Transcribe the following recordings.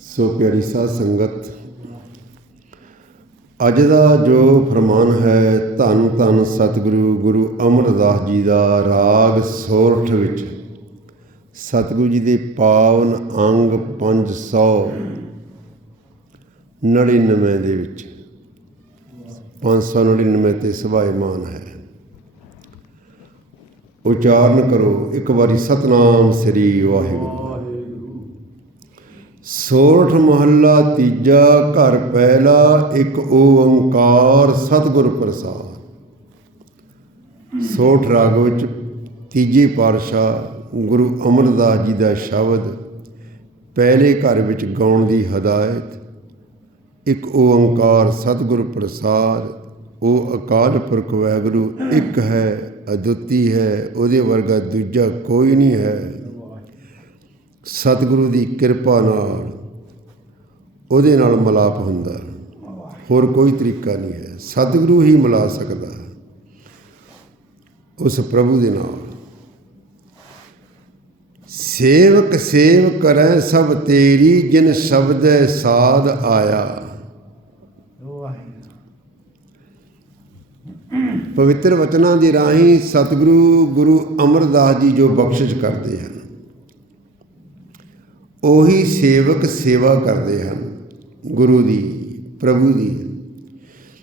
ਸੋ ਪਿਆਰੀ ਸਾਧ ਸੰਗਤ, ਅੱਜ ਦਾ ਜੋ ਫਰਮਾਨ ਹੈ, ਧੰਨ ਧੰਨ ਸਤਿਗੁਰੂ ਗੁਰੂ ਅਮਰਦਾਸ ਜੀ ਦਾ ਰਾਗ ਸੋਰਠ ਵਿੱਚ, ਸਤਿਗੁਰੂ ਜੀ ਦੇ ਪਾਵਨ ਅੰਗ 500 99 ਦੇ ਵਿੱਚ 599 ਤੇ ਸਭਾਇਮਾਨ ਹੈ। ਉਚਾਰਨ ਕਰੋ, ਇੱਕ ਵਾਰੀ ਸਤਨਾਮ ਸ੍ਰੀ ਵਾਹਿਗੁਰੂ। ਸੋਰਠ ਮਹੱਲਾ ਤੀਜਾ ਘਰ ਪਹਿਲਾ ਇੱਕ ਓੰਕਾਰ ਸਤਿਗੁਰ ਪ੍ਰਸਾਦ। ਸੋਠ ਰਾਗ ਵਿੱਚ ਤੀਜੇ ਪਾਤਸ਼ਾਹ ਗੁਰੂ ਅਮਰਦਾਸ ਜੀ ਦਾ ਸ਼ਬਦ ਪਹਿਲੇ ਘਰ ਵਿੱਚ ਗਾਉਣ ਦੀ ਹਦਾਇਤ, ਇੱਕ ਓੰਕਾਰ ਸਤਿਗੁਰ ਪ੍ਰਸਾਦ, ਉਹ ਅਕਾਲ ਪੁਰਖ ਵਾਹਿਗੁਰੂ ਇੱਕ ਹੈ, ਅਦੁੱਤੀ ਹੈ, ਉਹਦੇ ਵਰਗਾ ਦੂਜਾ ਕੋਈ ਨਹੀਂ ਹੈ। ਸਤਿਗੁਰੂ ਦੀ ਕਿਰਪਾ ਨਾਲ ਉਹਦੇ ਨਾਲ ਮਲਾਪ ਹੁੰਦਾ ਹੋਰ ਕੋਈ ਤਰੀਕਾ ਨਹੀਂ ਹੈ। ਸਤਿਗੁਰੂ ਹੀ ਮਿਲਾ ਸਕਦਾ ਉਸ ਪ੍ਰਭੂ ਦੇ ਨਾਲ। ਸੇਵਕ ਸੇਵ ਕਰੈ ਸਭ ਤੇਰੀ, ਜਿਨ ਸ਼ਬਦ ਸਾਧ ਆਇਆ। ਪਵਿੱਤਰ ਵਚਨਾਂ ਦੀ ਰਾਹੀਂ ਸਤਿਗੁਰੂ ਗੁਰੂ ਅਮਰਦਾਸ ਜੀ ਜੋ ਬਖਸ਼ਿਸ਼ ਕਰਦੇ ਹਨ। ਉਹੀ ਸੇਵਕ ਸੇਵਾ ਕਰਦੇ ਹਨ, ਗੁਰੂ ਦੀ, ਪ੍ਰਭੂ ਦੀ।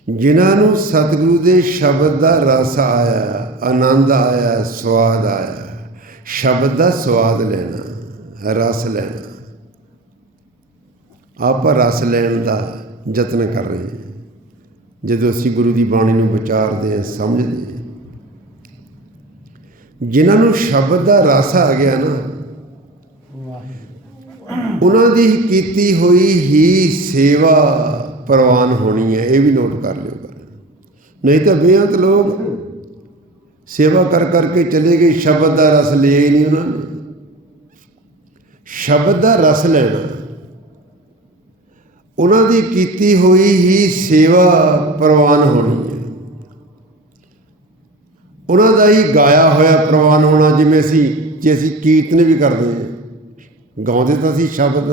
ਜਿਨ੍ਹਾਂ ਨੂੰ ਸਤਿਗੁਰੂ ਦੇ ਸ਼ਬਦ ਦਾ ਰਸ ਆਇਆ, ਆਨੰਦ ਆਇਆ, ਸਵਾਦ ਆਇਆ, ਸ਼ਬਦ ਦਾ ਸਵਾਦ ਲੈਣਾ, ਰਸ ਲੈਣਾ। ਆਪਾਂ ਰਸ ਲੈਣ ਦਾ ਯਤਨ ਕਰ ਰਹੇ ਹਾਂ। ਜਦੋਂ ਅਸੀਂ ਗੁਰੂ ਦੀ ਬਾਣੀ ਨੂੰ ਵਿਚਾਰਦੇ ਹਾਂ, ਸਮਝਦੇ ਹਾਂ। ਜਿਨ੍ਹਾਂ ਨੂੰ ਸ਼ਬਦ ਦਾ ਰਸ ਆ ਗਿਆ ਨਾ ਉਹਨਾਂ ਦੀ ਕੀਤੀ ਹੋਈ ਹੀ ਸੇਵਾ ਪ੍ਰਵਾਨ ਹੋਣੀ ਹੈ, ਇਹ ਵੀ ਨੋਟ ਕਰ ਲਿਓ ਕਰ ਨਹੀਂ ਤਾਂ ਬੇਅੰਤ ਲੋਕ ਸੇਵਾ ਕਰ ਕਰਕੇ ਚਲੇ ਗਏ, ਸ਼ਬਦ ਦਾ ਰਸ ਲਿਆ ਹੀ ਨਹੀਂ ਉਹਨਾਂ ਨੇ। ਸ਼ਬਦ ਦਾ ਰਸ ਲੈਣਾ। ਉਹਨਾਂ ਦੀ ਕੀਤੀ ਹੋਈ ਹੀ ਸੇਵਾ ਪ੍ਰਵਾਨ ਹੋਣੀ ਹੈ। ਉਹਨਾਂ ਦਾ ਹੀ ਗਾਇਆ ਹੋਇਆ ਪ੍ਰਵਾਨ ਹੋਣਾ, ਜਿਵੇਂ ਅਸੀਂ, ਜੇ ਅਸੀਂ ਕੀਰਤਨ ਵੀ ਕਰਦੇ ਹਾਂ। ਗਾਉਂਦੇ ਤਾਂ ਸੀ ਸ਼ਬਦ।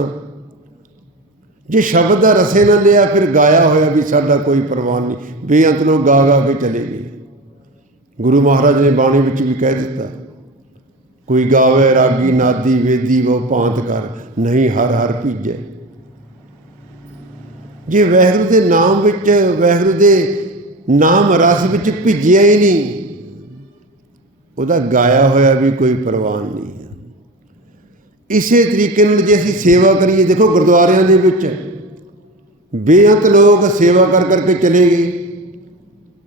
ਜੇ ਸ਼ਬਦ ਦਾ ਰਸੇ ਨਾ ਲਿਆ, ਫਿਰ ਗਾਇਆ ਹੋਇਆ ਵੀ ਸਾਡਾ ਕੋਈ ਪ੍ਰਵਾਨ ਨਹੀਂ। ਬੇਅੰਤ ਲੋਕ ਗਾ ਗਾ ਕੇ ਚਲੇ ਗਏ। ਗੁਰੂ ਮਹਾਰਾਜ ਨੇ ਬਾਣੀ ਵਿੱਚ ਵੀ ਕਹਿ ਦਿੱਤਾ, ਕੋਈ ਗਾਵੇ ਰਾਗੀ, ਨਾਦੀ, ਵੇਦੀ ਵੋ ਭਾਂਤ ਕਰ ਨਹੀਂ ਹਰ ਹਰ ਭੀਜੈ ਜੇ ਵਹਿਗੁਰੂ ਦੇ ਨਾਮ ਵਿੱਚ ਵਹਿਗੁਰੂ ਦੇ ਨਾਮ ਰਸ ਵਿੱਚ ਭਿੱਜਿਆ ਹੀ ਨਹੀਂ, ਉਹਦਾ ਗਾਇਆ ਹੋਇਆ ਵੀ ਕੋਈ ਪ੍ਰਵਾਨ ਨਹੀਂ। ਇਸੇ ਤਰੀਕੇ ਨਾਲ ਜੇ ਅਸੀਂ ਸੇਵਾ ਕਰੀਏ ਦੇਖੋ ਗੁਰਦੁਆਰਿਆਂ ਦੇ ਵਿੱਚ ਬੇਅੰਤ ਲੋਕ ਸੇਵਾ ਕਰ ਕਰਕੇ ਚਲੇ ਗਏ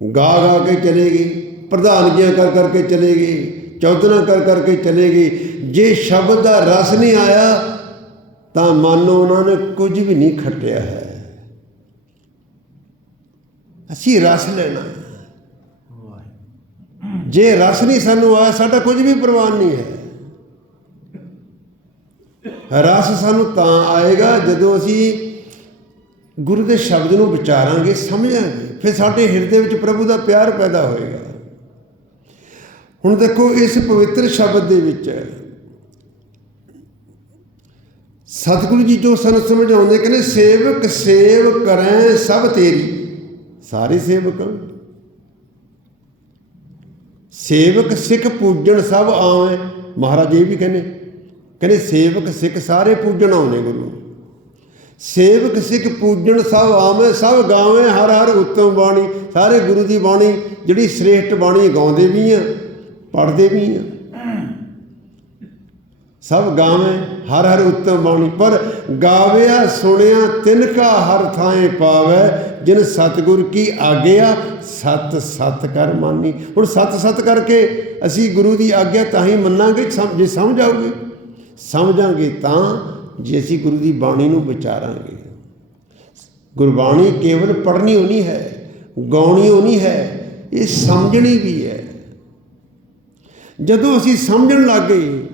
ਗਾ ਗਾ ਕੇ ਚਲੇ ਗਏ ਪ੍ਰਧਾਨਗੀਆਂ ਕਰ ਕਰਕੇ ਚਲੇ ਗਏ ਚੌਧਨਾ ਕਰ ਕਰਕੇ ਚਲੇ ਗਏ। ਜੇ ਸ਼ਬਦ ਦਾ ਰਸ ਨਹੀਂ ਆਇਆ ਤਾਂ ਮੰਨੋ ਉਹਨਾਂ ਨੇ ਕੁਝ ਵੀ ਨਹੀਂ ਖੱਟਿਆ ਹੈ। ਅਸੀਂ ਰਸ ਲੈਣਾ ਜੇ ਰਸ ਨਹੀਂ ਸਾਨੂੰ ਆਇਆ ਸਾਡਾ ਕੁਝ ਵੀ ਪ੍ਰਵਾਨ ਨਹੀਂ ਹੈ। ਰਸ ਸਾਨੂੰ ਤਾਂ ਆਏਗਾ ਜਦੋਂ ਅਸੀਂ ਗੁਰੂ ਦੇ ਸ਼ਬਦ ਨੂੰ ਵਿਚਾਰਾਂਗੇ, ਸਮਝਾਂਗੇ। ਫਿਰ ਸਾਡੇ ਹਿਰਦੇ ਵਿੱਚ ਪ੍ਰਭੂ ਦਾ ਪਿਆਰ ਪੈਦਾ ਹੋਏਗਾ। ਹੁਣ ਦੇਖੋ, ਇਸ ਪਵਿੱਤਰ ਸ਼ਬਦ ਦੇ ਵਿੱਚ ਸਤਿਗੁਰੂ ਜੀ ਜੋ ਸਾਨੂੰ ਸਮਝਾਉਂਦੇ ਕਹਿੰਦੇ, ਸੇਵਕ ਸੇਵ ਕਰੈ ਸਭ ਤੇਰੀ। ਸਾਰੇ ਸੇਵਕ ਸੇਵਕ ਸਿੱਖ ਪੂਜਣ ਸਭ ਆਵੇਂ। ਮਹਾਰਾਜ ਇਹ ਵੀ ਕਹਿੰਦੇ ਕਹਿੰਦੇ ਸੇਵਕ ਸਿੱਖ ਸਾਰੇ ਪੂਜਣ ਆਉਨੇ ਗੁਰੂ। ਸੇਵਕ ਸਿੱਖ ਪੂਜਣ ਸਭ ਆਵੇਂ, ਸਭ ਗਾਵੇਂ, ਹਰ ਹਰ ਉਤਮ ਬਾਣੀ, ਸਾਰੇ ਗੁਰੂ ਦੀ ਬਾਣੀ ਜਿਹੜੀ ਸ੍ਰੇਸ਼ਟ ਬਾਣੀ ਗਾਉਂਦੇ ਵੀ ਆ, ਪੜ੍ਹਦੇ ਵੀ ਆ। ਸਭ ਗਾਵੇਂ, ਹਰ ਹਰ ਉਤਮ ਬਾਣੀ, ਪਰ ਗਾਵਿਆ, ਸੁਣਿਆ ਤਿਨਕਾ ਹਰ ਥਾਂ ਪਾਵੇ, ਜਿਨ ਸਤਗੁਰ ਕੀ ਆਗਿਆ, ਸਤ ਸਤ ਕਰ ਮਾਨੀ। ਹੁਣ ਸਤ ਸਤ ਕਰਕੇ ਅਸੀਂ ਗੁਰੂ ਦੀ ਆਗਿਆ ਤਾਂ ਹੀ ਮੰਨਾਂਗੇ ਜੇ ਸਮਝ ਆਊਗੀ। ਸਮਝਾਂਗੇ ਤਾਂ ਜੇ ਅਸੀਂ ਗੁਰੂ ਦੀ ਬਾਣੀ ਨੂੰ ਵਿਚਾਰਾਂਗੇ। ਗੁਰਬਾਣੀ ਕੇਵਲ ਪੜ੍ਹਨੀ ਹੋਣੀ ਹੈ, ਗਾਉਣੀ ਹੋਣੀ ਹੈ, ਇਹ ਸਮਝਣੀ ਵੀ ਹੈ। ਜਦੋਂ ਅਸੀਂ ਸਮਝਣ ਲੱਗੇ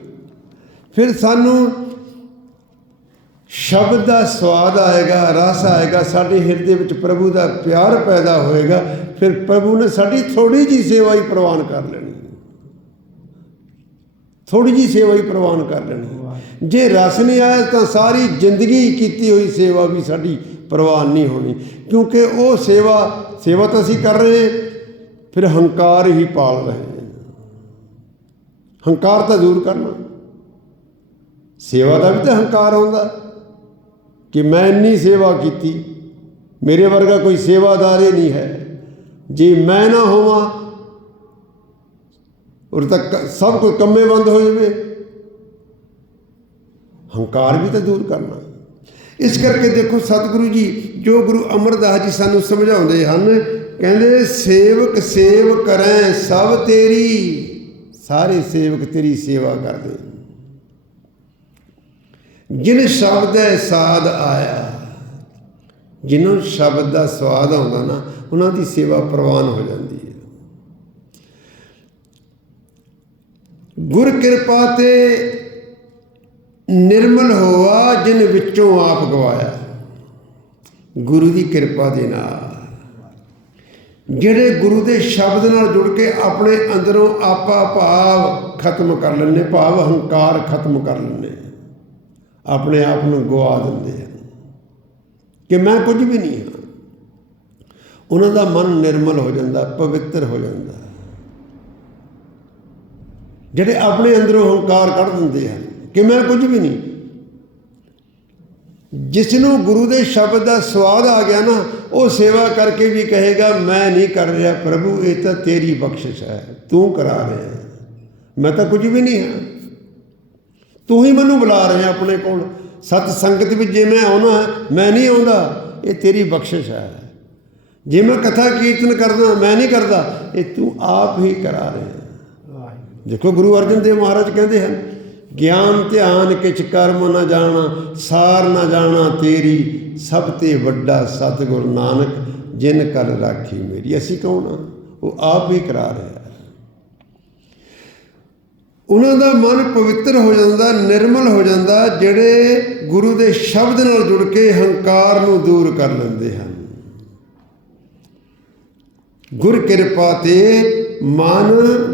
ਫਿਰ ਸਾਨੂੰ ਸ਼ਬਦ ਦਾ ਸਵਾਦ ਆਏਗਾ, ਰਸ ਆਏਗਾ, ਸਾਡੇ ਹਿਰਦੇ ਵਿੱਚ ਪ੍ਰਭੂ ਦਾ ਪਿਆਰ ਪੈਦਾ ਹੋਏਗਾ, ਫਿਰ ਪ੍ਰਭੂ ਨੇ ਸਾਡੀ ਥੋੜੀ ਜੀ ਸੇਵਾ ਹੀ ਪ੍ਰਵਾਨ ਕਰ ਲੈਣੀ। ਥੋੜੀ ਜੀ ਸੇਵਾ ਹੀ ਪ੍ਰਵਾਨ ਕਰ ਲੈਣੀ। ਜੇ ਰਸ ਨਹੀਂ ਆਇਆ ਤਾਂ ਸਾਰੀ ਜ਼ਿੰਦਗੀ ਕੀਤੀ ਹੋਈ ਸੇਵਾ ਵੀ ਸਾਡੀ ਪ੍ਰਵਾਨ ਨਹੀਂ ਹੋਣੀ। ਕਿਉਂਕਿ ਉਹ ਸੇਵਾ ਸੇਵਾ ਤਾਂ ਅਸੀਂ ਕਰ ਰਹੇ ਫਿਰ ਹੰਕਾਰ ਹੀ ਪਾਲ ਰਹੇ ਹੰਕਾਰ ਤਾਂ ਦੂਰ ਕਰਨਾ। ਸੇਵਾ ਦਾ ਵੀ ਤਾਂ ਹੰਕਾਰ ਆਉਂਦਾ। ਕਿ ਮੈਂ ਇੰਨੀ ਸੇਵਾ ਕੀਤੀ, ਮੇਰੇ ਵਰਗਾ ਕੋਈ ਸੇਵਾਦਾਰ ਹੀ ਨਹੀਂ ਹੈ। ਜੇ ਮੈਂ ਨਾ ਹੋਵਾਂ ਉਰ ਤੱਕ ਸਭ ਕੁਝ ਕੰਮੇ ਬੰਦ ਹੋ ਜਾਵੇ। ਹੰਕਾਰ ਵੀ ਤਾਂ ਦੂਰ ਕਰਨਾ। ਇਸ ਕਰਕੇ ਦੇਖੋ ਸਤਿਗੁਰੂ ਜੀ, ਜੋ ਗੁਰੂ ਅਮਰਦਾਸ ਜੀ ਸਾਨੂੰ ਸਮਝਾਉਂਦੇ ਹਨ, ਕਹਿੰਦੇ, ਸੇਵਕ ਸੇਵ ਕਰੈ, ਸਭ ਤੇਰੀ, ਸਾਰੇ ਸੇਵਕ ਤੇਰੀ ਸੇਵਾ ਕਰਦੇ। ਜਿਨ ਸ਼ਬਦ ਹੈ ਸਾਧ ਆਇਆ, ਜਿਨ੍ਹਾਂ ਸ਼ਬਦ ਦਾ ਸਵਾਦ ਆਉਂਦਾ ਨਾ, ਉਹਨਾਂ ਦੀ ਸੇਵਾ ਪ੍ਰਵਾਨ ਹੋ ਜਾਂਦੀ ਹੈ। ਗੁਰ ਕਿਰਪਾ ਤੇ ਨਿਰਮਲ ਹੋਆ ਜਿਨ ਵਿੱਚੋਂ ਆਪ ਗਵਾਇਆ। ਗੁਰੂ ਦੀ ਕਿਰਪਾ ਦੇ ਨਾਲ। ਜਿਹੜੇ ਗੁਰੂ ਦੇ ਸ਼ਬਦ ਨਾਲ ਜੁੜ ਕੇ ਆਪਣੇ ਅੰਦਰੋਂ ਆਪਾ ਭਾਵ ਖਤਮ ਕਰ ਲੈਂਦੇ, ਭਾਵ ਹੰਕਾਰ ਖਤਮ ਕਰ ਲੈਂਦੇ, ਆਪਣੇ ਆਪ ਨੂੰ ਗਵਾ ਦਿੰਦੇ ਹਨ। ਕਿ ਮੈਂ ਕੁਝ ਵੀ ਨਹੀਂ ਹਾਂ। ਉਹਨਾਂ ਦਾ ਮਨ ਨਿਰਮਲ ਹੋ ਜਾਂਦਾ, ਪਵਿੱਤਰ ਹੋ ਜਾਂਦਾ। ਜਿਹੜੇ ਆਪਣੇ ਅੰਦਰੋਂ ਹੰਕਾਰ ਕੱਢ ਦਿੰਦੇ ਹਨ ਕਿ ਮੈਂ ਕੁਝ ਵੀ ਨਹੀਂ। ਜਿਸ ਨੂੰ ਗੁਰੂ ਦੇ ਸ਼ਬਦ ਦਾ ਸਵਾਦ ਆ ਗਿਆ ਨਾ ਉਹ ਸੇਵਾ ਕਰਕੇ ਵੀ ਕਹੇਗਾ ਮੈਂ ਨਹੀਂ ਕਰ ਰਿਹਾ ਪ੍ਰਭੂ ਇਹ ਤਾਂ ਤੇਰੀ ਬਖਸ਼ਿਸ਼ ਹੈ ਤੂੰ ਕਰਾ ਰਿਹਾ ਮੈਂ ਤਾਂ ਕੁਝ ਵੀ ਨਹੀਂ ਹਾਂ। ਤੂੰ ਹੀ ਮੈਨੂੰ ਬੁਲਾ ਰਿਹਾ ਆਪਣੇ ਕੋਲ। ਸਤ ਸੰਗਤ ਵਿੱਚ ਜੇ ਮੈਂ ਆਉਣਾ ਮੈਂ ਨਹੀਂ ਆਉਂਦਾ ਇਹ ਤੇਰੀ ਬਖਸ਼ਿਸ਼ ਹੈ। ਜੇ ਮੈਂ ਕਥਾ ਕੀਰਤਨ ਕਰਦਾ ਮੈਂ ਨਹੀਂ ਕਰਦਾ ਇਹ ਤੂੰ ਆਪ ਹੀ ਕਰਾ ਰਿਹਾ ਦੇਖੋ ਗੁਰੂ ਅਰਜਨ ਦੇਵ ਮਹਾਰਾਜ ਕਹਿੰਦੇ ਹਨ ਗਿਆਨ ਧਿਆਨ ਕਿਛ ਕਰਮ ਨਾ ਜਾਣਾ, ਸਾਰ ਨਾ ਜਾਣਾ ਤੇਰੀ, ਸਭ ਤੇ ਵੱਡਾ ਸਤਿਗੁਰ ਨਾਨਕ, ਜਿਨ ਕਰ ਰਾਖੀ ਮੇਰੀ। ਅਸੀਂ ਕੌਣ ਆ? ਉਹ ਆਪ ਹੀ ਕਰਾ ਰਿਹਾ ਉਹਨਾਂ ਦਾ ਮਨ ਪਵਿੱਤਰ ਹੋ ਜਾਂਦਾ, ਨਿਰਮਲ ਹੋ ਜਾਂਦਾ, ਜਿਹੜੇ ਗੁਰੂ ਦੇ ਸ਼ਬਦ ਨਾਲ ਜੁੜ ਕੇ ਹੰਕਾਰ ਨੂੰ ਦੂਰ ਕਰ ਲੈਂਦੇ ਹਨ। ਗੁਰ ਕਿਰਪਾ ਤੇ ਮਨ,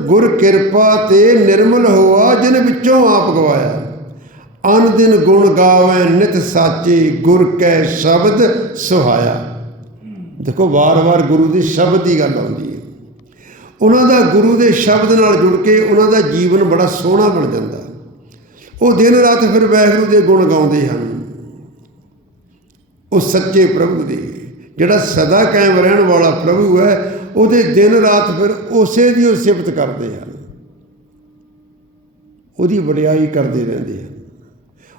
ਗੁਰ ਕਿਰਪਾ ਤੇ ਨਿਰਮਲ ਹੋਆ ਜਿਨ ਵਿੱਚੋਂ ਆਪ ਗਵਾਇਆ। ਅਨ ਦਿਨ ਗੁਣ ਗਾਵੇ, ਨਿਤ ਸਾਚੇ ਗੁਰ ਕੈ ਸ਼ਬਦ ਸੁਹਾਇਆ। ਦੇਖੋ, ਵਾਰ-ਵਾਰ ਗੁਰੂ ਦੇ ਸ਼ਬਦ ਦੀ ਗੱਲ ਆਉਂਦੀ ਹੈ। ਉਹਨਾਂ ਦਾ ਗੁਰੂ ਦੇ ਸ਼ਬਦ ਨਾਲ ਜੁੜ ਕੇ ਉਹਨਾਂ ਦਾ ਜੀਵਨ ਬੜਾ ਸੋਹਣਾ ਬਣ ਜਾਂਦਾ। ਉਹ ਦਿਨ ਰਾਤ ਫਿਰ ਵਾਹਿਗੁਰੂ ਦੇ ਗੁਣ ਗਾਉਂਦੇ ਹਨ। ਉਹ ਸੱਚੇ ਪ੍ਰਭੂ ਦੇ, ਜਿਹੜਾ ਸਦਾ ਕਾਇਮ ਰਹਿਣ ਵਾਲਾ ਪ੍ਰਭੂ ਹੈ, ਉਹਦੇ ਦਿਨ ਰਾਤ ਫਿਰ ਉਸੇ ਦੀ ਉਹ ਸਿਫਤ ਕਰਦੇ ਹਨ। ਉਹਦੀ ਵਡਿਆਈ ਕਰਦੇ ਰਹਿੰਦੇ ਹਨ।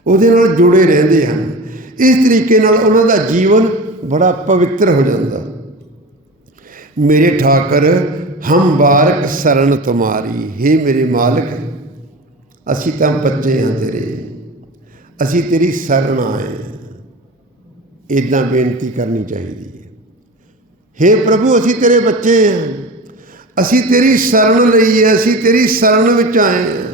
ਉਹਦੇ ਨਾਲ ਜੁੜੇ ਰਹਿੰਦੇ ਹਨ। ਇਸ ਤਰੀਕੇ ਨਾਲ ਉਹਨਾਂ ਦਾ ਜੀਵਨ ਬੜਾ ਪਵਿੱਤਰ ਹੋ ਜਾਂਦਾ। ਮੇਰੇ ਠਾਕਰ ਹਮ ਬਾਰਕ ਸਰਨ ਤੁਮਾਰੀ हे ਮੇਰੇ ਮਾਲਕ, ਅਸੀਂ ਤਾਂ ਬੱਚੇ ਹਾਂ ਤੇਰੇ। ਅਸੀਂ ਤੇਰੀ ਸ਼ਰਨ ਆਏ ਇਦਾਂ ਬੇਨਤੀ ਕਰਨੀ ਚਾਹੀਦੀ ਹੈ। हे ਪ੍ਰਭੂ, ਅਸੀਂ ਤੇਰੇ ਬੱਚੇ ਹਾਂ। ਅਸੀਂ ਤੇਰੀ ਸ਼ਰਨ ਲਈ ਹੈ, ਅਸੀਂ ਤੇਰੀ ਸ਼ਰਨ ਵਿੱਚ ਆਏ ਹਾਂ।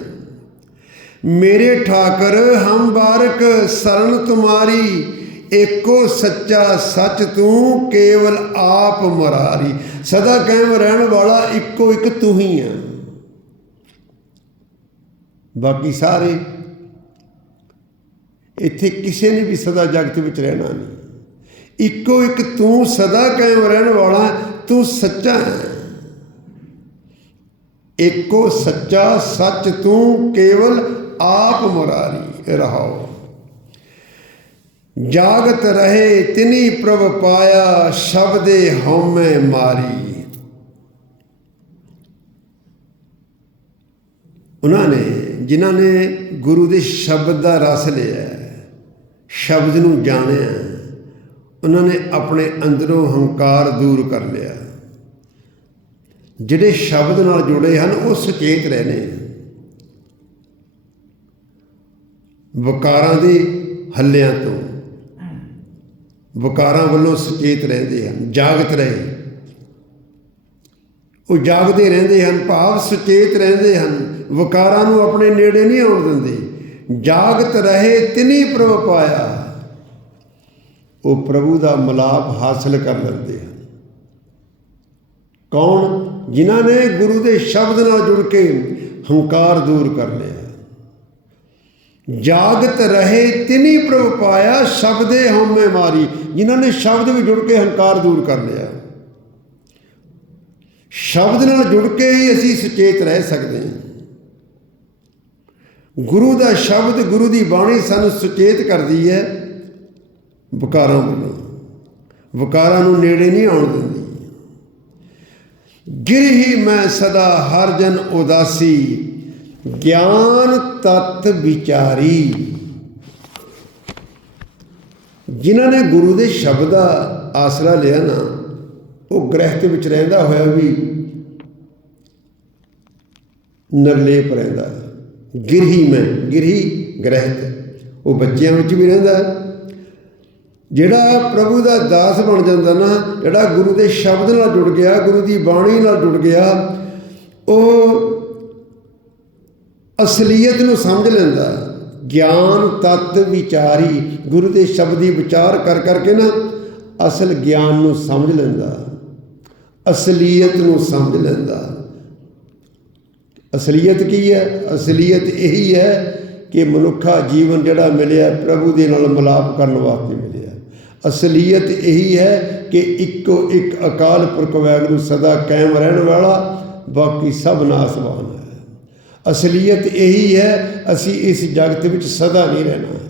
ਮੇਰੇ ਠਾਕਰ ਹਮ ਬਾਰਕ ਸ਼ਰਨ ਤੁਮਾਰੀ, ਏਕੋ ਸੱਚਾ ਸੱਚ ਤੂੰ, ਕੇਵਲ ਆਪ ਮਰਾਰੀ। ਸਦਾ ਕਾਇਮ ਰਹਿਣ ਵਾਲਾ ਇੱਕੋ ਇੱਕ ਤੂੰ ਹੀ ਆ। ਬਾਕੀ ਸਾਰੇ ਇੱਥੇ ਕਿਸੇ ਨੇ ਵੀ ਸਦਾ ਜਗਤ ਵਿੱਚ ਰਹਿਣਾ ਨਹੀਂ। ਇੱਕੋ ਇੱਕ ਤੂੰ ਸਦਾ ਕਾਇਮ ਰਹਿਣ ਵਾਲਾ, ਤੂੰ ਸੱਚਾ ਹੈ। ਏਕੋ ਸੱਚਾ ਸੱਚ ਤੂੰ, ਕੇਵਲ ਆਪ ਮੁਰਾਰੀ ਰਹਾਓ। ਜਾਗਤ ਰਹੇ ਤਿਨੀ ਪ੍ਰਭ ਪਾਇਆ, ਸ਼ਬਦੇ ਹਉਮੈ ਮਾਰੀ। ਉਹਨਾਂ ਨੇ, ਜਿਨ੍ਹਾਂ ਨੇ ਗੁਰੂ ਦੇ ਸ਼ਬਦ ਦਾ ਰਸ ਲਿਆ, ਸ਼ਬਦ ਨੂੰ ਜਾਣਿਆ, ਉਹਨਾਂ ਨੇ ਆਪਣੇ ਅੰਦਰੋਂ ਹੰਕਾਰ ਦੂਰ ਕਰ ਲਿਆ। ਜਿਹੜੇ ਸ਼ਬਦ ਨਾਲ ਜੁੜੇ ਹਨ, ਉਹ ਸੁਚੇਤ ਰਹਿਣੇ ਵਕਾਰਾਂ ਦੇ ਹੱਲਿਆਂ ਤੋਂ। ਵਕਾਰਾਂ ਵੱਲੋਂ ਸੁਚੇਤ ਰਹਿੰਦੇ ਹਨ ਜਾਗਤ ਰਹੇ। ਉਹ ਜਾਗਦੇ ਰਹਿੰਦੇ ਹਨ ਭਾਵ ਸੁਚੇਤ ਰਹਿੰਦੇ ਹਨ। ਵਕਾਰਾਂ ਨੂੰ ਆਪਣੇ ਨੇੜੇ ਨਹੀਂ ਆਉਣ ਦਿੰਦੇ। ਜਾਗਤ ਰਹੇ ਤਿਨੀ ਪ੍ਰਭ ਪਾਇਆ। ਉਹ ਪ੍ਰਭੂ ਦਾ ਮਲਾਪ ਹਾਸਲ ਕਰ ਲੈਂਦੇ ਹਨ। ਕੌਣ? ਜਿਨ੍ਹਾਂ ਨੇ ਗੁਰੂ ਦੇ ਸ਼ਬਦ ਨਾਲ ਜੁੜ ਕੇ ਹੰਕਾਰ ਦੂਰ ਕਰ ਲਿਆ। ਜਾਗਤ ਰਹੇ, ਤਿਨੀ ਪ੍ਰਭ ਪਾਇਆ, ਸ਼ਬਦੇ ਹਉਮੈ ਮਾਰੀ। ਜਿਨ੍ਹਾਂ ਨੇ ਸ਼ਬਦ ਵਿੱਚ ਜੁੜ ਕੇ ਹੰਕਾਰ ਦੂਰ ਕਰ ਲਿਆ। ਸ਼ਬਦ ਨਾਲ ਜੁੜ ਕੇ ਹੀ ਅਸੀਂ ਸੁਚੇਤ ਰਹਿ ਸਕਦੇ ਹਾਂ। ਗੁਰੂ ਦਾ ਸ਼ਬਦ ਗੁਰੂ ਦੀ ਬਾਣੀ ਸਾਨੂੰ ਸੁਚੇਤ ਕਰਦੀ ਹੈ। ਵਿਕਾਰਾਂ ਵੱਲੋਂ। ਵਿਕਾਰਾਂ ਨੂੰ ਨੇੜੇ ਨਹੀਂ ਆਉਣ ਦਿੰਦੀ। ਗਿਰਹੀ ਮੈਂ ਸਦਾ, ਹਰ ਜਨ ਉਦਾਸੀ। ਗਿਆਨ ਤਤ ਵਿਚਾਰੀ। ਜਿਨ੍ਹਾਂ ਨੇ ਗੁਰੂ ਦੇ ਸ਼ਬਦ ਦਾ ਆਸਰਾ ਲਿਆ ਨਾ, ਉਹ ਗ੍ਰਹਿਤ ਵਿੱਚ ਰਹਿੰਦਾ ਹੋਇਆ ਵੀ ਨਰਲੇਪ ਰਹਿੰਦਾ। ਗਿਰਹੀ ਮੈਂ, ਗਿਰਹੀ ਗ੍ਰਹਿਤ ਉਹ ਬੱਚਿਆਂ ਵਿੱਚ ਵੀ ਰਹਿੰਦਾ। ਜਿਹੜਾ ਪ੍ਰਭੂ ਦਾ ਦਾਸ ਬਣ ਜਾਂਦਾ ਨਾ, ਜਿਹੜਾ ਗੁਰੂ ਦੇ ਸ਼ਬਦ ਨਾਲ ਜੁੜ ਗਿਆ, ਗੁਰੂ ਦੀ ਬਾਣੀ ਨਾਲ ਜੁੜ ਗਿਆ, ਉਹ ਅਸਲੀਅਤ ਨੂੰ ਸਮਝ ਲੈਂਦਾ ਗਿਆਨ, ਤਤ, ਵਿਚਾਰੀ, ਗੁਰੂ ਦੇ ਸ਼ਬਦ ਦੀ ਵਿਚਾਰ ਕਰ ਕਰਕੇ ਨਾ ਅਸਲ ਗਿਆਨ ਨੂੰ ਸਮਝ ਲੈਂਦਾ ਅਸਲੀਅਤ ਨੂੰ ਸਮਝ ਲੈਂਦਾ ਅਸਲੀਅਤ ਕੀ ਹੈ? ਅਸਲੀਅਤ ਇਹੀ ਹੈ ਕਿ ਮਨੁੱਖਾ ਜੀਵਨ ਜਿਹੜਾ ਮਿਲਿਆ ਪ੍ਰਭੂ ਦੇ ਨਾਲ ਮਿਲਾਪ ਕਰਨ ਵਾਸਤੇ ਮਿਲਿਆ ਅਸਲੀਅਤ ਇਹੀ ਹੈ ਕਿ ਇੱਕੋ ਇੱਕ ਅਕਾਲ ਪੁਰਖ ਵਾਹਿਗੁਰੂ ਸਦਾ ਕਾਇਮ ਰਹਿਣ ਵਾਲਾ, ਬਾਕੀ ਸਭ ਨਾਸਵਾਨ ਹੈ। ਅਸਲੀਅਤ ਇਹੀ ਹੈ, ਅਸੀਂ ਇਸ ਜਗਤ ਵਿੱਚ ਸਦਾ ਨਹੀਂ ਰਹਿਣਾ। ਹੈ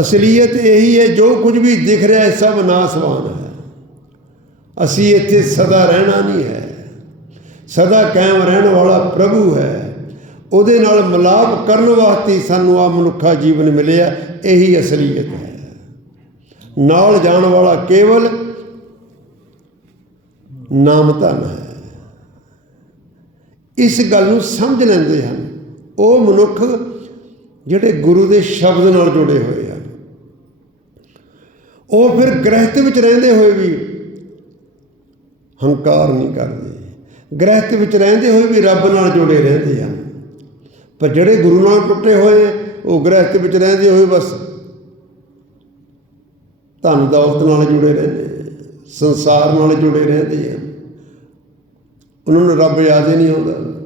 ਅਸਲੀਅਤ ਇਹੀ ਹੈ, ਜੋ ਕੁਝ ਵੀ ਦਿਖ ਰਿਹਾ ਹੈ, ਸਭ ਨਾਸਵਾਨ ਹੈ। ਅਸੀਂ ਇੱਥੇ ਸਦਾ ਰਹਿਣਾ ਨਹੀਂ ਹੈ। ਸਦਾ ਕਾਇਮ ਰਹਿਣ ਵਾਲਾ ਪ੍ਰਭੂ ਹੈ। ਉਹਦੇ ਨਾਲ ਮਿਲਾਪ ਕਰਨ ਵਾਸਤੇ ਸਾਨੂੰ ਆ ਮਨੁੱਖਾ ਜੀਵਨ ਮਿਲਿਆ, ਇਹੀ ਅਸਲੀਅਤ ਹੈ। ਨਾਲ ਜਾਣ ਵਾਲਾ ਕੇਵਲ ਨਾਮ ਧਨ ਹੈ। ਇਸ ਗੱਲ ਨੂੰ ਸਮਝ ਲੈਂਦੇ ਹਨ। ਉਹ ਮਨੁੱਖ ਜਿਹੜੇ ਗੁਰੂ ਦੇ ਸ਼ਬਦ ਨਾਲ ਜੁੜੇ ਹੋਏ ਹਨ। ਉਹ ਫਿਰ ਗ੍ਰਹਿਤ ਵਿੱਚ ਰਹਿੰਦੇ ਹੋਏ ਵੀ ਹੰਕਾਰ ਨਹੀਂ ਕਰਦੇ। ਗ੍ਰਹਿਤ ਵਿੱਚ ਰਹਿੰਦੇ ਹੋਏ ਵੀ ਰੱਬ ਨਾਲ ਜੁੜੇ ਰਹਿੰਦੇ ਹਨ। ਪਰ ਜਿਹੜੇ ਗੁਰੂ ਨਾਲ ਟੁੱਟੇ ਹੋਏ ਉਹ ਗ੍ਰਹਿਤ ਵਿੱਚ ਰਹਿੰਦੇ ਹੋਏ ਬਸ ਧਨ ਦੌਲਤ ਨਾਲ ਜੁੜੇ ਰਹਿੰਦੇ, ਸੰਸਾਰ ਨਾਲ ਜੁੜੇ ਰਹਿੰਦੇ ਹਨ। ਉਹਨਾਂ ਨੂੰ ਰੱਬ ਯਾਦ ਹੀ ਨਹੀਂ ਆਉਂਦਾ।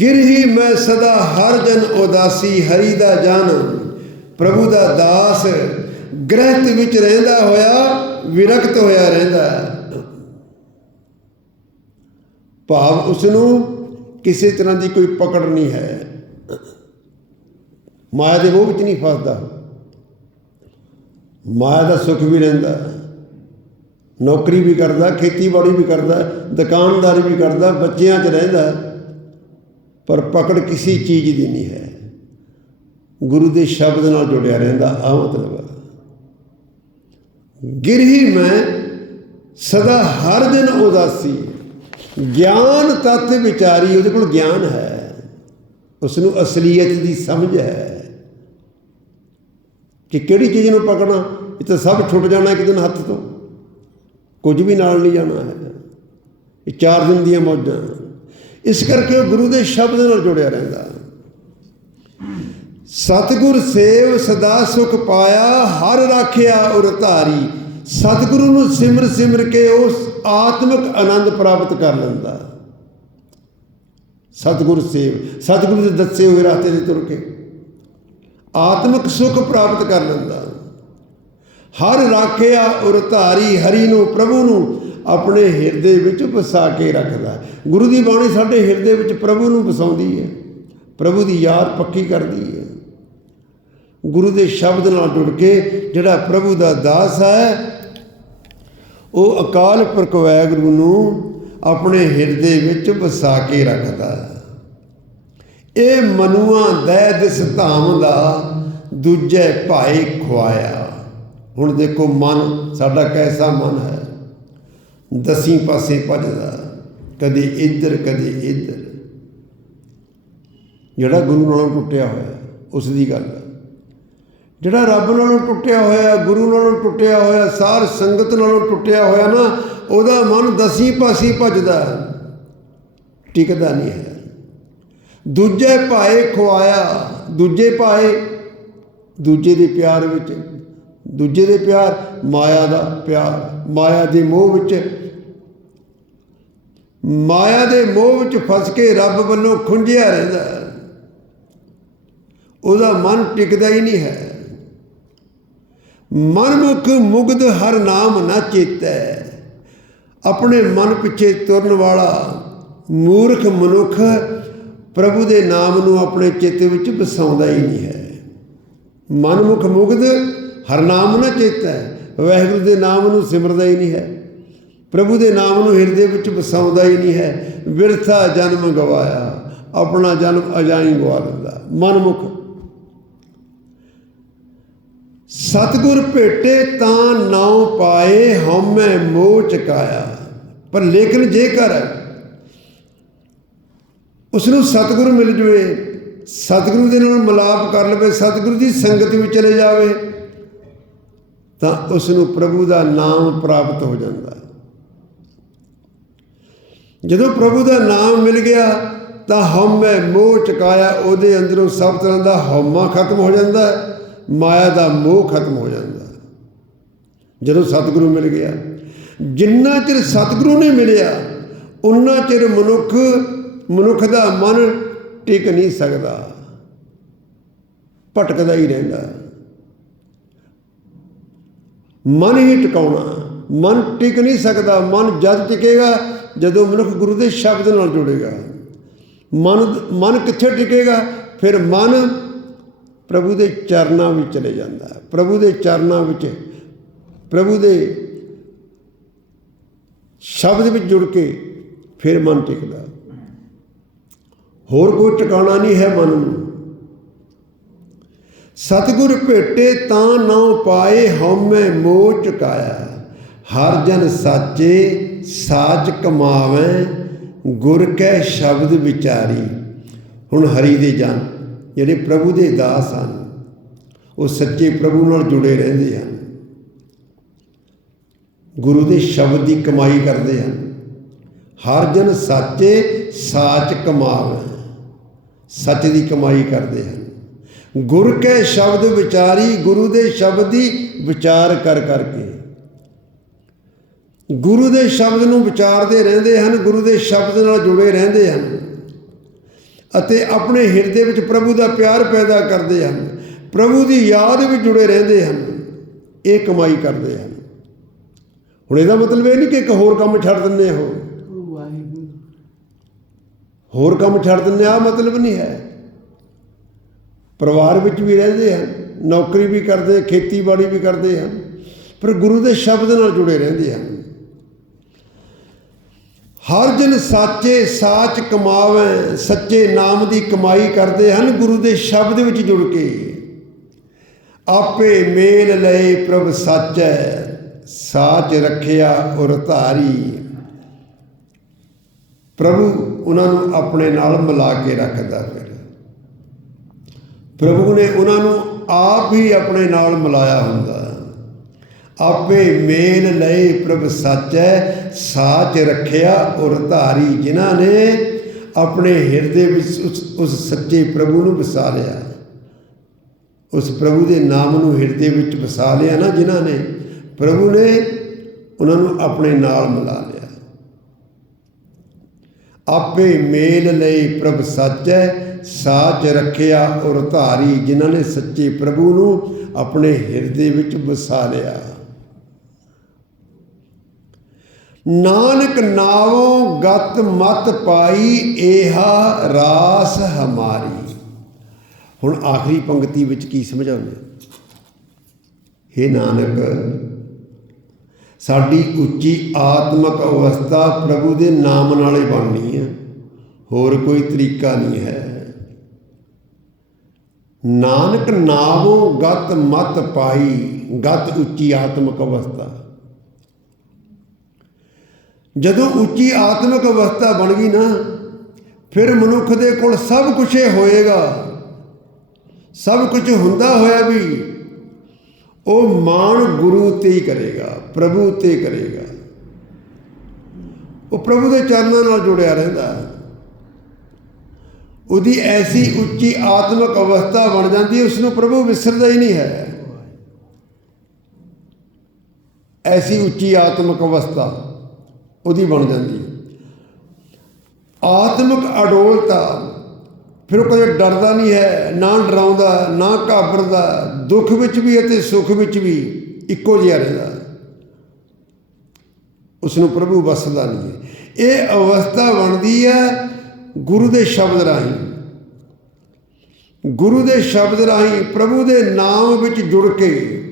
ਗਿਰ ਹੀ ਮੈਂ ਸਦਾ ਹਰ ਜਨ ਉਦਾਸੀ, ਹਰੀ ਦਾ ਜਨ, ਪ੍ਰਭੂ ਦਾ ਦਾਸ, ਗ੍ਰਹਿਤ ਵਿੱਚ ਰਹਿੰਦਾ ਹੋਇਆ, ਵਿਰਕਤ ਹੋਇਆ ਰਹਿੰਦਾ। ਭਾਵ ਉਸ ਨੂੰ ਕਿਸੇ ਤਰ੍ਹਾਂ ਦੀ ਕੋਈ ਪਕੜ ਨਹੀਂ ਹੈ। ਮਾਇਆ ਦੇ ਮੋਹ ਵਿੱਚ ਨਹੀਂ ਫਸਦਾ। ਮਾਇਆ ਦਾ ਸੁੱਖ ਵੀ ਰਹਿੰਦਾ। ਨੌਕਰੀ ਵੀ ਕਰਦਾ, ਖੇਤੀਬਾੜੀ ਵੀ ਕਰਦਾ, ਦੁਕਾਨਦਾਰੀ ਵੀ ਕਰਦਾ, ਬੱਚਿਆਂ 'ਚ ਰਹਿੰਦਾ, ਪਰ ਪਕੜ ਕਿਸੇ ਚੀਜ਼ ਦੀ ਨਹੀਂ ਹੈ। ਗੁਰੂ ਦੇ ਸ਼ਬਦ ਨਾਲ ਜੁੜਿਆ ਰਹਿੰਦਾ ਆ ਮਤਲਬ ਗਿਰਹੀ ਮੈਂ ਸਦਾ ਹਰ ਦਿਨ ਉਦਾਸੀ, ਗਿਆਨ ਤਤ ਵਿਚਾਰੀ ਉਹਦੇ ਕੋਲ ਗਿਆਨ ਹੈ। ਉਸ ਨੂੰ ਅਸਲੀਅਤ ਦੀ ਸਮਝ ਹੈ ਕਿ ਕਿਹੜੀ ਚੀਜ਼ ਨੂੰ ਪਕੜਨਾ ਇਹ ਤਾਂ ਸਭ ਛੁੱਟ ਜਾਣਾ ਇੱਕ ਦਿਨ ਹੱਥ ਤੋਂ। ਕੁਝ ਵੀ ਨਾਲ ਨਹੀਂ ਜਾਣਾ ਹੈਗਾ। ਇਹ ਚਾਰ ਦਿਨ ਦੀਆਂ ਮੌਜਾਂ। ਇਸ ਕਰਕੇ ਉਹ ਗੁਰੂ ਦੇ ਸ਼ਬਦ ਨਾਲ ਜੁੜਿਆ ਰਹਿੰਦਾ। ਸਤਿਗੁਰ ਸੇਵ ਸਦਾ ਸੁਖ ਪਾਇਆ, ਹਰ ਰਾਖਿਆ ਉਰ ਧਾਰੀ। ਸਤਿਗੁਰੂ ਨੂੰ ਸਿਮਰ ਸਿਮਰ ਕੇ ਉਸ ਆਤਮਿਕ ਆਨੰਦ ਪ੍ਰਾਪਤ ਕਰ ਲੈਂਦਾ। ਸਤਿਗੁਰ ਸੇਵ। ਸਤਿਗੁਰੂ ਦੇ ਦੱਸੇ ਹੋਏ ਰਸਤੇ ਤੇ ਤੁਰ ਕੇ ਆਤਮਿਕ ਸੁਖ ਪ੍ਰਾਪਤ ਕਰ ਲੈਂਦਾ। ਹਰ ਰਾਖਿਆ ਉਰ ਧਾਰੀ ਹਰੀ ਨੂੰ ਪ੍ਰਭੂ ਨੂੰ ਆਪਣੇ ਹਿਰਦੇ ਵਿੱਚ ਵਸਾ ਕੇ ਰੱਖਦਾ ਗੁਰੂ ਦੀ ਬਾਣੀ ਸਾਡੇ ਹਿਰਦੇ ਵਿੱਚ ਪ੍ਰਭੂ ਨੂੰ ਵਸਾਉਂਦੀ ਹੈ। ਪ੍ਰਭੂ ਦੀ ਯਾਦ ਪੱਕੀ ਕਰਦੀ ਹੈ। ਗੁਰੂ ਦੇ ਸ਼ਬਦ ਨਾਲ ਜੁੜ ਕੇ ਜਿਹੜਾ ਪ੍ਰਭੂ ਦਾ ਦਾਸ ਹੈ, ਉਹ ਅਕਾਲ ਪੁਰਖ ਵਾਹਿਗੁਰੂ ਨੂੰ ਆਪਣੇ ਹਿਰਦੇ ਵਿੱਚ ਵਸਾ ਕੇ ਰੱਖਦਾ ਇਹ ਮਨੂਆ ਦੈ ਦਿਸ ਧਾਮ ਦਾ ਦੂਜੇ ਭਾਈ ਖੁਆਇਆ। ਹੁਣ ਦੇਖੋ ਮਨ, ਸਾਡਾ ਕੈਸਾ ਮਨ ਹੈ? ਦਸੀਂ ਪਾਸੇ ਭੱਜਦਾ, ਕਦੇ ਇੱਧਰ ਕਦੇ ਇੱਧਰ। ਜਿਹੜਾ ਗੁਰੂ ਨਾਲੋਂ ਟੁੱਟਿਆ ਹੋਇਆ, ਉਸ ਦੀ ਗੱਲ ਹੈ। ਜਿਹੜਾ ਰੱਬ ਨਾਲੋਂ ਟੁੱਟਿਆ ਹੋਇਆ, ਗੁਰੂ ਨਾਲੋਂ ਟੁੱਟਿਆ ਹੋਇਆ, ਸਾਰ ਸੰਗਤ ਨਾਲੋਂ ਟੁੱਟਿਆ ਹੋਇਆ ਨਾ, ਉਹਦਾ ਮਨ ਦਸੀਂ ਪਾਸੇ ਭੱਜਦਾ ਟਿਕਦਾ ਨਹੀਂ ਹੈ। ਦੂਜੇ ਭਾਏ ਖਵਾਇਆ ਦੂਜੇ ਭਾਏ ਦੂਜੇ ਦੇ ਪਿਆਰ ਵਿੱਚ ਦੂਜੇ ਦੇ ਪਿਆਰ, ਮਾਇਆ ਦਾ ਪਿਆਰ, ਮਾਇਆ ਦੇ ਮੋਹ ਵਿੱਚ। ਮਾਇਆ ਦੇ ਮੋਹ ਵਿੱਚ ਫਸ ਕੇ ਰੱਬ ਵੱਲੋਂ ਖੁੰਝਿਆ ਰਹਿੰਦਾ ਉਹਦਾ ਮਨ ਟਿਕਦਾ ਹੀ ਨਹੀਂ ਹੈ। ਮਨਮੁਖ ਮੁਗਧ ਹਰ ਨਾਮ ਨਾ ਚੇਤੈ। ਆਪਣੇ ਮਨ ਪਿੱਛੇ ਤੁਰਨ ਵਾਲਾ ਮੂਰਖ ਮਨੁੱਖ ਪ੍ਰਭੂ ਦੇ ਨਾਮ ਨੂੰ ਆਪਣੇ ਚਿੱਤ ਵਿੱਚ ਵਸਾਉਂਦਾ ਹੀ ਨਹੀਂ ਹੈ। ਮਨਮੁਖ ਮੁਗਧ ਹਰ ਨਾਮ ਨਾ ਹੈ। ਵਾਹਿਗੁਰੂ ਦੇ ਨਾਮ ਨੂੰ ਸਿਮਰਦਾ ਹੀ ਨਹੀਂ ਹੈ। ਪ੍ਰਭੂ ਦੇ ਨਾਮ ਨੂੰ ਹਿਰਦੇ ਵਿੱਚ ਵਸਾਉਂਦਾ ਹੀ ਨਹੀਂ ਹੈ। ਵਿਰਥਾ ਜਨਮ ਗਵਾਇਆ, ਆਪਣਾ ਜਨਮ ਅਜਾਈ ਗਵਾ ਲੈਂਦਾ ਮਨਮੁਖ। ਸਤਗੁਰ ਭੇਟੇ ਤਾਂ ਨਾਉ ਪਾਏ, ਹਉਮੈ ਮੋਹ ਚਕਾਇਆ। ਪਰ ਲੇਕਿਨ ਜੇਕਰ ਉਸ ਨੂੰ ਸਤਗੁਰ ਮਿਲ ਜਵੇ, ਸਤਗੁਰੂ ਦੇ ਨਾਲ ਮਿਲਾਪ ਕਰ ਲਵੇ, ਸਤਗੁਰੂ ਦੀ ਸੰਗਤ ਵਿੱਚ ਚਲੇ ਜਾਵੇ ਤਾਂ ਉਸ ਨੂੰ ਪ੍ਰਭੂ ਦਾ ਨਾਮ ਪ੍ਰਾਪਤ ਹੋ ਜਾਂਦਾ ਹੈ। ਜਦੋਂ ਪ੍ਰਭੂ ਦਾ ਨਾਮ ਮਿਲ ਗਿਆ, ਤਾਂ ਹਉਮੈ ਮੋਹ ਚਕਾਇਆ, ਉਹਦੇ ਅੰਦਰੋਂ ਸਭ ਤਰ੍ਹਾਂ ਦਾ ਹਉਮਾ ਖਤਮ ਹੋ ਜਾਂਦਾ ਹੈ, ਮਾਇਆ ਦਾ ਮੋਹ ਖਤਮ ਹੋ ਜਾਂਦਾ ਹੈ। ਜਦੋਂ ਸਤਿਗੁਰੂ ਮਿਲ ਗਿਆ, ਜਿੰਨਾ ਚਿਰ ਸਤਿਗੁਰੂ ਨਹੀਂ ਮਿਲਿਆ, ਉਨਾ ਚਿਰ ਮਨੁੱਖ ਮਨੁੱਖ ਦਾ ਮਨ ਟਿਕ ਨਹੀਂ ਸਕਦਾ। ਭਟਕਦਾ ਹੀ ਰਹਿੰਦਾ ਮਨ ਹੀ ਟਿਕਾਉਣਾ। ਮਨ ਟਿਕ ਨਹੀਂ ਸਕਦਾ। ਮਨ ਜਦ ਟਿਕੇਗਾ, ਜਦੋਂ ਮਨੁੱਖ ਗੁਰੂ ਦੇ ਸ਼ਬਦ ਨਾਲ ਜੁੜੇਗਾ। ਮਨ ਮਨ ਕਿੱਥੇ ਟਿਕੇਗਾ? ਫਿਰ ਮਨ ਪ੍ਰਭੂ ਦੇ ਚਰਨਾਂ ਵਿੱਚ ਚਲੇ ਜਾਂਦਾ। ਹੈ ਪ੍ਰਭੂ ਦੇ ਚਰਨਾਂ ਵਿੱਚ, ਪ੍ਰਭੂ ਦੇ ਸ਼ਬਦ ਵਿੱਚ ਜੁੜ ਕੇ ਫਿਰ ਮਨ ਟਿਕਦਾ। ਹੋਰ ਕੋਈ ਟਿਕਾਣਾ ਨਹੀਂ ਹੈ ਮਨ ਨੂੰ। ਸਤਿਗੁਰ ਭੇਟੇ ਤਾਂ ਨਾ ਪਾਏ ਹਉਮੈ ਮੋਹ ਚੁਕਾਇਆ। ਹਰ ਜਨ ਸਾਚੇ ਸਾਚ ਕਮਾਵੇਂ, ਗੁਰ ਕੈ ਸ਼ਬਦ ਵਿਚਾਰੀ। ਹੁਣ ਹਰੀ ਦੇ ਜਨ ਜਿਹੜੇ ਪ੍ਰਭੂ ਦੇ ਦਾਸ ਹਨ, ਉਹ ਸੱਚੇ ਪ੍ਰਭੂ ਨਾਲ ਜੁੜੇ ਰਹਿੰਦੇ ਹਨ। ਗੁਰੂ ਦੇ ਸ਼ਬਦ ਦੀ ਕਮਾਈ ਕਰਦੇ ਹਨ। ਹਰ ਜਨ ਸਾਚੇ ਸਾਚ ਕਮਾਵੇ, ਸੱਚ ਦੀ ਕਮਾਈ ਕਰਦੇ ਹਨ। ਗੁਰ ਕੇ ਸ਼ਬਦ ਵਿਚਾਰੀ ਗੁਰੂ ਦੇ ਸ਼ਬਦ ਦੀ ਵਿਚਾਰ ਕਰ ਕਰਕੇ। ਗੁਰੂ ਦੇ ਸ਼ਬਦ ਨੂੰ ਵਿਚਾਰਦੇ ਰਹਿੰਦੇ ਹਨ ਗੁਰੂ ਦੇ ਸ਼ਬਦ ਨਾਲ ਜੁੜੇ ਰਹਿੰਦੇ ਹਨ ਅਤੇ ਆਪਣੇ ਹਿਰਦੇ ਵਿੱਚ ਪ੍ਰਭੂ ਦਾ ਪਿਆਰ ਪੈਦਾ ਕਰਦੇ ਹਨ। ਪ੍ਰਭੂ ਦੀ ਯਾਦ ਵਿੱਚ ਜੁੜੇ ਰਹਿੰਦੇ ਹਨ ਇਹ ਕਮਾਈ ਕਰਦੇ ਹਨ। ਹੁਣ ਇਹਦਾ ਮਤਲਬ ਇਹ ਨਹੀਂ ਕਿ ਇੱਕ ਹੋਰ ਕੰਮ ਛੱਡ ਦਿੰਦੇ ਹੋ। ਹੋਰ ਕੰਮ ਛੱਡ ਦਿੰਦੇ ਆ ਮਤਲਬ ਨਹੀਂ ਹੈ। ਪਰਿਵਾਰ ਵਿੱਚ ਵੀ ਰਹਿੰਦੇ ਹਨ ਨੌਕਰੀ ਵੀ ਕਰਦੇ ਖੇਤੀਬਾੜੀ ਵੀ ਕਰਦੇ ਹਨ ਪਰ ਗੁਰੂ ਦੇ ਸ਼ਬਦ ਨਾਲ ਜੁੜੇ ਰਹਿੰਦੇ ਹਨ ਹਰ ਜਨ ਸਾਚੇ ਸਾਚ ਕਮਾਵੇ, ਸੱਚੇ ਨਾਮ ਦੀ ਕਮਾਈ ਕਰਦੇ ਹਨ, ਗੁਰੂ ਦੇ ਸ਼ਬਦ ਵਿੱਚ ਜੁੜ ਕੇ। ਆਪੇ ਮੇਲ ਲਏ ਪ੍ਰਭ ਸਾਚੈ, ਸਾਚ ਰੱਖਿਆ ਔਰ ਧਾਰੀ। ਪ੍ਰਭੂ ਉਹਨਾਂ ਨੂੰ ਆਪਣੇ ਨਾਲ ਮਿਲਾ ਕੇ ਰੱਖਦਾ ਹੈ ਪ੍ਰਭੂ ਨੇ ਉਹਨਾਂ ਨੂੰ ਆਪ ਹੀ ਆਪਣੇ ਨਾਲ ਮਿਲਾਇਆ ਹੁੰਦਾ। ਆਪੇ ਮੇਲ ਲਏ ਪ੍ਰਭ ਸਾਚੈ, ਸਾਚ ਰੱਖਿਆ ਔਰ ਧਾਰੀ ਜਿਨ੍ਹਾਂ ਨੇ ਆਪਣੇ ਹਿਰਦੇ ਵਿੱਚ ਉਸ ਉਸ ਸੱਚੇ ਪ੍ਰਭੂ ਨੂੰ ਵਸਾ ਲਿਆ ਉਸ ਪ੍ਰਭੂ ਦੇ ਨਾਮ ਨੂੰ ਹਿਰਦੇ ਵਿੱਚ ਵਸਾ ਲਿਆ ਨਾ ਜਿਨ੍ਹਾਂ ਨੇ, ਪ੍ਰਭੂ ਨੇ ਉਹਨਾਂ ਨੂੰ ਆਪਣੇ ਨਾਲ ਮਿਲਾ ਲਿਆ ਆਪੇ ਮੇਲ ਲਈ ਪ੍ਰਭ ਸਾਚੈ ਸਾਚ ਰੱਖਿਆ ਔਰ ਧਾਰੀ ਜਿਨ੍ਹਾਂ ਨੇ ਸੱਚੇ ਪ੍ਰਭੂ ਨੂੰ ਆਪਣੇ ਹਿਰਦੇ ਵਿੱਚ ਵਸਾ ਲਿਆ। ਨਾਨਕ ਨਾਵੋਂ ਗਤ ਮਤ ਪਾਈ ਏਹਾ ਰਾਸ ਹਮਾਰੀ। ਹੁਣ ਆਖਰੀ ਪੰਕਤੀ ਵਿੱਚ ਕੀ ਸਮਝਾਉਂਦੇ ਹੇ ਨਾਨਕ, ਸਾਡੀ ਉੱਚੀ ਆਤਮਕ ਅਵਸਥਾ ਪ੍ਰਭੂ ਦੇ ਨਾਮ ਨਾਲੇ ਬਣਨੀ ਹੈ ਹੋਰ ਕੋਈ ਤਰੀਕਾ ਨਹੀਂ ਹੈ। ਨਾਨਕ ਨਾਮੋਂ ਗਤ ਮਤ ਪਾਈ, ਗਤ ਉੱਚੀ ਆਤਮਿਕ ਅਵਸਥਾ। ਜਦੋਂ ਉੱਚੀ ਆਤਮਿਕ ਅਵਸਥਾ ਬਣ ਗਈ ਨਾ, ਫਿਰ ਮਨੁੱਖ ਦੇ ਕੋਲ ਸਭ ਕੁਝ ਹੀ ਹੋਏਗਾ। ਸਭ ਕੁਝ ਹੁੰਦਾ ਹੋਇਆ ਵੀ ਉਹ ਮਾਣ ਗੁਰੂ ਤੇ ਹੀ ਕਰੇਗਾ, ਪ੍ਰਭੂ ਤੇ ਕਰੇਗਾ। ਉਹ ਪ੍ਰਭੂ ਦੇ ਚਰਨਾਂ ਨਾਲ ਜੁੜਿਆ ਰਹਿੰਦਾ। ਹੈ ਉਹਦੀ ਐਸੀ ਉੱਚੀ ਆਤਮਿਕ ਅਵਸਥਾ ਬਣ ਜਾਂਦੀ ਉਸ ਨੂੰ ਪ੍ਰਭੂ ਵਿਸਰਦਾ ਹੀ ਨਹੀਂ ਹੈ। ਐਸੀ ਉੱਚੀ ਆਤਮਿਕ ਅਵਸਥਾ ਉਹਦੀ ਬਣ ਜਾਂਦੀ ਆਤਮਿਕ ਅਡੋਲਤਾ ਫਿਰ ਉਹ ਕਦੇ ਡਰਦਾ ਨਹੀਂ ਹੈ, ਨਾ ਡਰਾਉਂਦਾ, ਨਾ ਘਾਬਰਦਾ, ਦੁੱਖ ਵਿੱਚ ਵੀ ਅਤੇ ਸੁੱਖ ਵਿੱਚ ਵੀ ਇੱਕੋ ਜਿਹਾ ਰਹਿੰਦਾ ਉਸ ਨੂੰ ਪ੍ਰਭੂ ਵਸਦਾ ਨਹੀਂ ਹੈ। ਇਹ ਅਵਸਥਾ ਬਣਦੀ ਹੈ ਗੁਰੂ ਦੇ ਸ਼ਬਦ ਰਾਹੀਂ। ਗੁਰੂ ਦੇ ਸ਼ਬਦ ਰਾਹੀਂ ਪ੍ਰਭੂ ਦੇ ਨਾਮ ਵਿੱਚ ਜੁੜ ਕੇ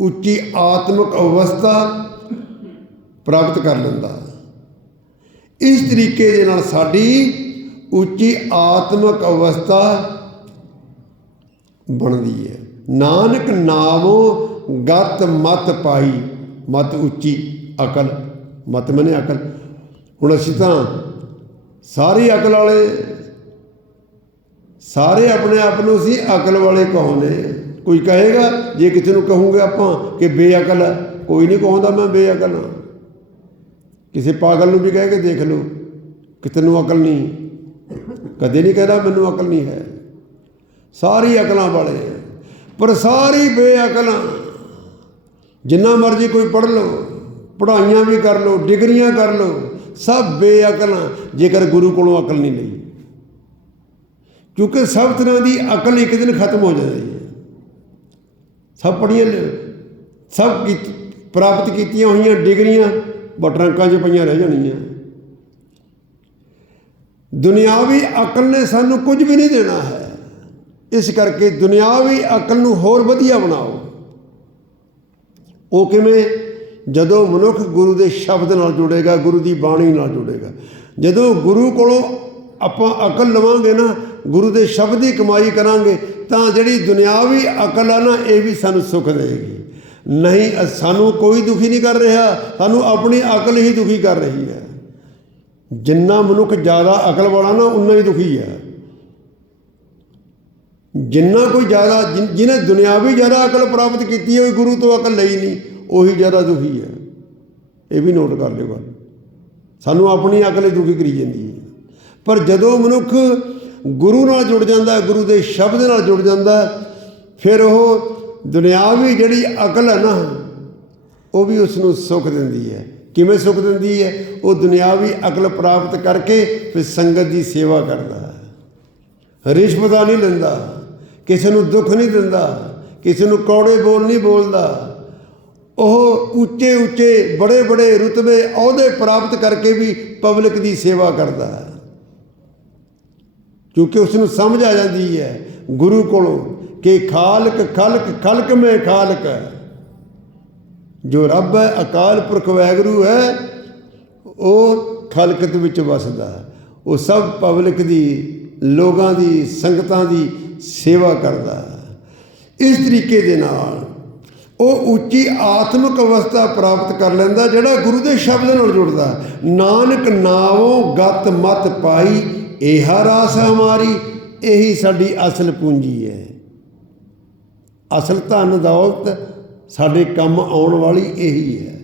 ਉੱਚੀ ਆਤਮਿਕ ਅਵਸਥਾ ਪ੍ਰਾਪਤ ਕਰ ਲੈਂਦਾ ਇਸ ਤਰੀਕੇ ਦੇ ਨਾਲ ਸਾਡੀ ਉੱਚੀ ਆਤਮਿਕ ਅਵਸਥਾ ਬਣਦੀ ਹੈ। ਨਾਨਕ ਨਾਮੋ ਗਤ ਮਤ ਪਾਈ, ਮਤ ਉੱਚੀ, ਅਕਲ। ਮਤ ਮਨੇ ਅਕਲ। ਹੁਣ ਅਸੀਂ ਤਾਂ ਸਾਰੀ ਅਕਲ ਵਾਲੇ, ਸਾਰੇ ਆਪਣੇ ਆਪ ਨੂੰ ਅਸੀਂ ਅਕਲ ਵਾਲੇ ਕਹਾਉਂਦੇ ਕੋਈ ਕਹੇਗਾ, ਜੇ ਕਿਸੇ ਨੂੰ ਕਹੂੰਗੇ ਆਪਾਂ ਕਿ ਬੇਅਕਲ ਕੋਈ ਨਹੀਂ ਕਹਾਉਂਦਾ ਮੈਂ ਬੇਅਕਲ ਹਾਂ। ਕਿਸੇ ਪਾਗਲ ਨੂੰ ਵੀ ਕਹਿ ਕੇ ਦੇਖ ਲਓ ਕਿ ਤੈਨੂੰ ਅਕਲ ਨਹੀਂ। ਕਦੇ ਨਹੀਂ ਕਹਿੰਦਾ ਮੈਨੂੰ ਅਕਲ ਨਹੀਂ ਹੈ। ਸਾਰੀ ਅਕਲਾਂ ਵਾਲੇ ਪਰ ਸਾਰੀ ਬੇਅਕਲਾਂ ਜਿੰਨਾ ਮਰਜ਼ੀ ਕੋਈ ਪੜ੍ਹ ਲਓ, ਪੜ੍ਹਾਈਆਂ ਵੀ ਕਰ ਲਓ, ਡਿਗਰੀਆਂ ਕਰ ਲਓ ਸਭ ਬੇਅਕਲਾਂ ਜੇਕਰ ਗੁਰੂ ਕੋਲੋਂ ਅਕਲ ਨਹੀਂ ਲਈ। ਕਿਉਂਕਿ ਸਭ ਤਰ੍ਹਾਂ ਦੀ ਅਕਲ ਇੱਕ ਦਿਨ ਖਤਮ ਹੋ ਜਾਂਦੀ ਹੈ। ਸਭ ਪੜ੍ਹੀਆਂ ਸਭ ਪ੍ਰਾਪਤ ਕੀਤੀਆਂ ਹੋਈਆਂ ਡਿਗਰੀਆਂ ਬਟਰੰਕਾਂ 'ਚ ਪਈਆਂ ਰਹਿ ਜਾਣੀਆਂ। ਦੁਨਿਆਵੀ ਅਕਲ ਨੇ ਸਾਨੂੰ ਕੁਝ ਵੀ ਨਹੀਂ ਦੇਣਾ ਹੈ। ਇਸ ਕਰਕੇ ਦੁਨਿਆਵੀ ਅਕਲ ਨੂੰ ਹੋਰ ਵਧੀਆ ਬਣਾਓ। ਉਹ ਕਿਵੇਂ? ਜਦੋਂ ਮਨੁੱਖ ਗੁਰੂ ਦੇ ਸ਼ਬਦ ਨਾਲ ਜੁੜੇਗਾ, ਗੁਰੂ ਦੀ ਬਾਣੀ ਨਾਲ ਜੁੜੇਗਾ। ਜਦੋਂ ਗੁਰੂ ਕੋਲੋਂ ਆਪਾਂ ਅਕਲ ਲਵਾਂਗੇ ਨਾ, ਗੁਰੂ ਦੇ ਸ਼ਬਦ ਦੀ ਕਮਾਈ ਕਰਾਂਗੇ, ਤਾਂ ਜਿਹੜੀ ਦੁਨਿਆਵੀ ਅਕਲ ਆ ਨਾ, ਇਹ ਵੀ ਸਾਨੂੰ ਸੁੱਖ ਦੇਗੀ ਨਹੀਂ ਸਾਨੂੰ ਕੋਈ ਦੁਖੀ ਨਹੀਂ ਕਰ ਰਿਹਾ, ਸਾਨੂੰ ਆਪਣੀ ਅਕਲ ਹੀ ਦੁਖੀ ਕਰ ਰਹੀ ਹੈ। ਜਿੰਨਾ ਮਨੁੱਖ ਜ਼ਿਆਦਾ ਅਕਲ ਵਾਲਾ ਨਾ, ਉਨਾ ਹੀ ਦੁਖੀ ਹੈ। ਜਿੰਨਾ ਕੋਈ ਜ਼ਿਆਦਾ ਜਿਨ- ਜਿਹਨੇ ਦੁਨਿਆਵੀ ਜ਼ਿਆਦਾ ਅਕਲ ਪ੍ਰਾਪਤ ਕੀਤੀ ਹੈ, ਉਹ ਗੁਰੂ ਤੋਂ ਅਕਲ ਲਈ ਨਹੀਂ। ਉਹੀ ਜ਼ਿਆਦਾ ਦੁਖੀ ਹੈ। ਇਹ ਵੀ ਨੋਟ ਕਰ ਲਿਓ ਗੱਲ। ਸਾਨੂੰ ਆਪਣੀ ਅਕਲ ਹੀ ਦੁਖੀ ਕਰੀ ਜਾਂਦੀ ਹੈ। ਪਰ ਜਦੋਂ ਮਨੁੱਖ ਗੁਰੂ ਨਾਲ ਜੁੜ ਜਾਂਦਾ ਹੈ, ਗੁਰੂ ਦੇ ਸ਼ਬਦ ਨਾਲ ਜੁੜ ਜਾਂਦਾ ਫਿਰ ਉਹ ਦੁਨਿਆਵੀ ਜਿਹੜੀ ਅਕਲ ਹੈ ਨਾ, ਉਹ ਵੀ ਉਸ ਨੂੰ ਸੁੱਖ ਦਿੰਦੀ ਹੈ। ਕਿਵੇਂ ਸੁੱਖ ਦਿੰਦੀ ਹੈ? ਉਹ ਦੁਨਿਆਵੀ ਅਕਲ ਪ੍ਰਾਪਤ ਕਰਕੇ ਫਿਰ ਸੰਗਤ ਦੀ ਸੇਵਾ ਕਰਦਾ ਹੈ। ਰਿਸ਼ਵਤਾਂ ਨਹੀਂ ਲੈਂਦਾ। ਕਿਸੇ ਨੂੰ ਦੁੱਖ ਨਹੀਂ ਦਿੰਦਾ। ਕਿਸੇ ਨੂੰ ਕੌੜੇ ਬੋਲ ਨਹੀਂ ਬੋਲਦਾ। ਉਹ ਉੱਚੇ ਉੱਚੇ ਬੜੇ ਬੜੇ ਰੁਤਬੇ ਅਹੁਦੇ ਪ੍ਰਾਪਤ ਕਰਕੇ ਵੀ ਪਬਲਿਕ ਦੀ ਸੇਵਾ ਕਰਦਾ ਹੈ। ਕਿਉਂਕਿ ਉਸ ਨੂੰ ਸਮਝ ਆ ਜਾਂਦੀ ਹੈ ਗੁਰੂ ਕੋਲੋਂ ਕਿ ਖਾਲਕ, ਖਲਕ ਖਲਕ ਮੈਂ ਖਾਲਕ ਹੈ। ਜੋ ਰੱਬ ਹੈ, ਅਕਾਲ ਪੁਰਖ ਵਾਹਿਗੁਰੂ ਹੈ, ਉਹ ਖਲਕਤ ਵਿੱਚ ਵਸਦਾ ਹੈ। ਉਹ ਸਭ ਪਬਲਿਕ ਦੀ, ਲੋਕਾਂ ਦੀ, ਸੰਗਤਾਂ ਦੀ ਸੇਵਾ ਕਰਦਾ ਹੈ। ਇਸ ਤਰੀਕੇ ਦੇ ਨਾਲ ਉਹ ਉੱਚੀ ਆਤਮਿਕ ਅਵਸਥਾ ਪ੍ਰਾਪਤ ਕਰ ਲੈਂਦਾ, ਜਿਹੜਾ ਗੁਰੂ ਦੇ ਸ਼ਬਦ ਨਾਲ ਜੁੜਦਾ। ਨਾਨਕ ਨਾਮੋਂ ਗਤ ਮਤ ਪਾਈ ਇਹਾ ਰਾਸ ਹਮਾਰੀ, ਇਹੀ ਸਾਡੀ ਅਸਲ ਪੂੰਜੀ ਹੈ। ਅਸਲ ਧਨ ਦੌਲਤ ਸਾਡੇ ਕੰਮ ਆਉਣ ਵਾਲੀ ਇਹੀ ਹੈ।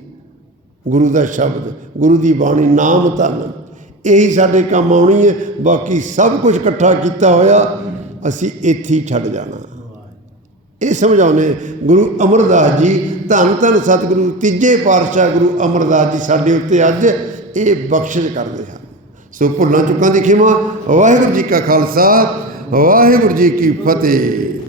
ਗੁਰੂ ਦਾ ਸ਼ਬਦ, ਗੁਰੂ ਦੀ ਬਾਣੀ, ਨਾਮ ਧਨ, ਇਹੀ ਸਾਡੇ ਕੰਮ ਆਉਣੀ ਹੈ। ਬਾਕੀ ਸਭ ਕੁਝ ਇਕੱਠਾ ਕੀਤਾ ਹੋਇਆ, ਅਸੀਂ ਇੱਥੇ ਛੱਡ ਜਾਣਾ। ਇਹ ਸਮਝਾਉਨੇ ਗੁਰੂ ਅਮਰਦਾਸ ਜੀ, ਧੰਨ ਧੰਨ ਸਤਿਗੁਰੂ, ਤੀਜੇ ਪਾਤਸ਼ਾਹ ਗੁਰੂ ਅਮਰਦਾਸ ਜੀ ਸਾਡੇ ਉੱਤੇ ਅੱਜ ਇਹ ਬਖਸ਼ਿਸ਼ ਕਰਦੇ ਹਨ। ਸੋ ਭੁੱਲਾਂ ਚੁੱਕਾਂ ਦੀ ਖਿਮਾ, ਵਾਹਿਗੁਰੂ ਜੀ ਕਾ ਖਾਲਸਾ, ਵਾਹਿਗੁਰੂ ਜੀ ਕੀ ਫਤਿਹ।